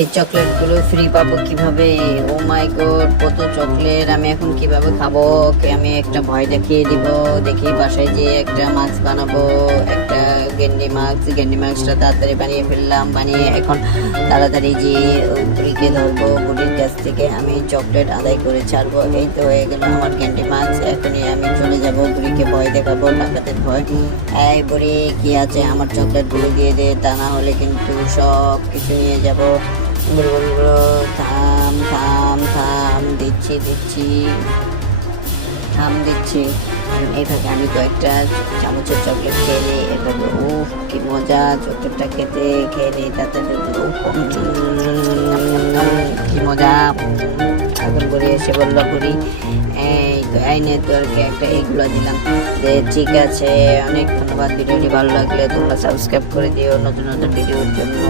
এই চকলেটগুলো ফ্রি পাবো কিভাবে? ও মাই গড, কত চকলেট! আমি এখন কিভাবে খাবো? ওকে, আমি একটা ভয় দেখিয়ে দিব। দেখি বাসায় যেয়ে একটা মাস্ক বানাবো, একটা গ্যান্ডি মাস্কটা তাড়াতাড়ি বানিয়ে ফেললাম। বানিয়ে এখন তাড়াতাড়ি যেয়ে বুড়িকে ধরবো, বুড়ির কাছ থেকে আমি চকলেট আদায় করে ছাড়বো। এই তো হয়ে গেল আমার ক্যান্ডি মাস্ক। এখনই আমি চলে যাব, বুড়িকে ভয় দেখাবো, ডাকাতের ভয়। এই বুড়ি, কি আছে? আমার চকলেটগুলো দিয়ে দে, তা না হলে কিন্তু সব কিছু নিয়ে যাবো। বলবো, থাম থাম থাম, দিচ্ছি দিচ্ছি। এইভাবে আমি কয়েকটা চামচের চকলেট খেয়ে নিই। এভাবে উফ, কি মজা! চকলেটটা খেয়ে নিই তাতে কি মজা! এখন বুড়ি এসে বললো, বুড়ি এই তো এই নে, তোরকে একটা এইগুলো দিলাম। যে ঠিক আছে, অনেক ধন্যবাদ। ভিডিওটি ভালো লাগলে তোমরা সাবস্ক্রাইব করে দিও নতুন নতুন ভিডিওর জন্য।